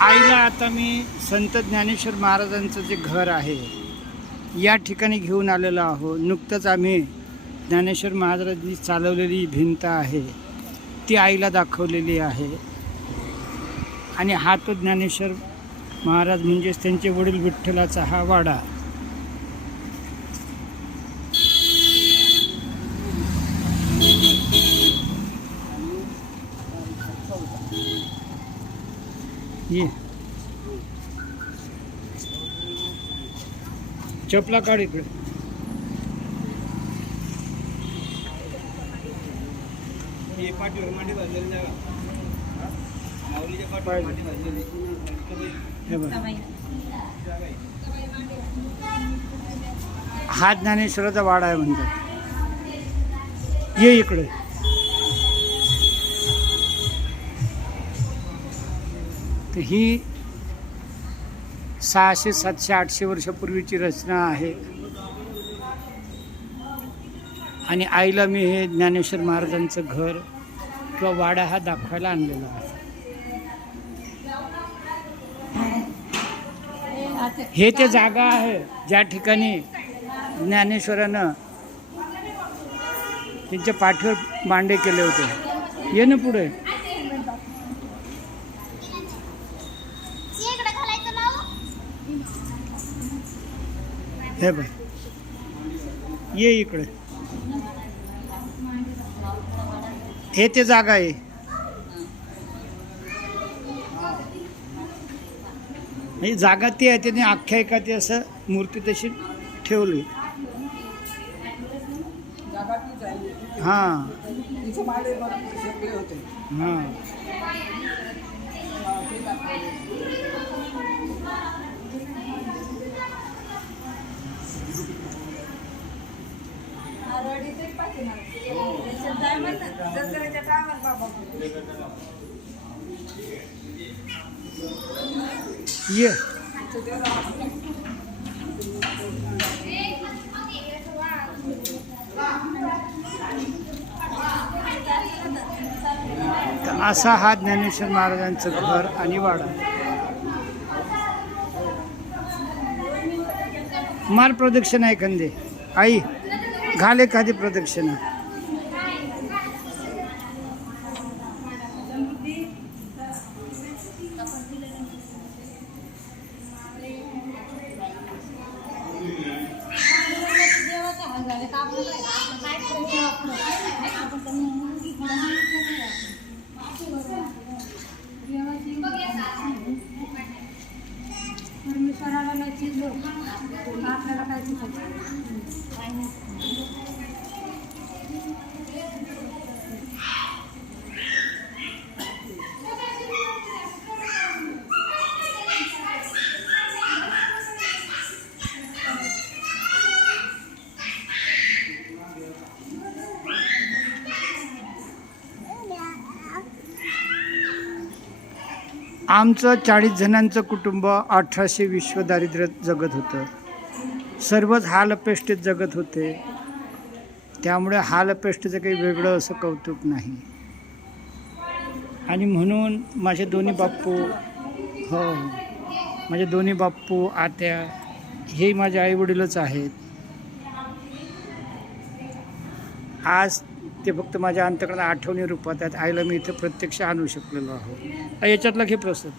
आईला आता मी संत ज्ञानेश्वर महाराजांचं जे घर आहे या ठिकाणी घेऊन आलेलो आहो नुकतंच आम्ही ज्ञानेश्वर महाराजांनी चालवलेली भिंत आहे ती आईला दाखवलेली आहे. आणि हा तो ज्ञानेश्वर महाराज म्हणजेच त्यांचे वडील विठ्ठलाचा हा वाडा. ये। चपला काढ इकडे. हे पाठीवर मांडी बांधलेली जागा माऊलीच्या पाठीवर मांडी बांधलेली हे बघ. हा ज्ञानेश्वराचा वाडा आहे म्हणतात. ये इकडे. तर ही सहाशे सातशे आठशे वर्षापूर्वीची रचना आहे. आणि आईला मी हे ज्ञानेश्वर महाराजांचं घर किंवा वाडा हा दाखवायला आणलेला आहे. हे ते जागा आहे ज्या ठिकाणी ज्ञानेश्वरानं त्यांच्या पाठीवर मांडे केले होते. ये ना पुढे. हे बघ. ये इकडे. हे ते जागा आहे. म्हणजे जागा ती आहे त्याने आख्यायिका ती असं मूर्ती तशी ठेवली. हां. हां. ते ये। तर असा हा ज्ञानेश्वर महाराजांचं घर आणि वाडा. मार आहे खंदे आई. घाल एखादी प्रदक्षिणा। परमेश्वराला नाही चिडलो आपल्याला काय चिडायचं आमचं चाळीस जणांचं कुटुंब अठराशे विश्व दारिद्र्य जगत होतं. सर्वच हालपेष्टीत जगत होते. त्यामुळे हालपेष्टीचं काही वेगळं असं कौतुक नाही. आणि म्हणून माझे दोन्ही बाप्पू हो. हो. माझे दोन्ही बाप्पू आत्या हे माझे आईवडीलच आहेत. आज ते फक्त माझ्या अंतकडे आठवणी रूपात आहेत. आईला मी इथं प्रत्यक्ष आणू शकलेलो आहो याच्यातला हे प्रसंग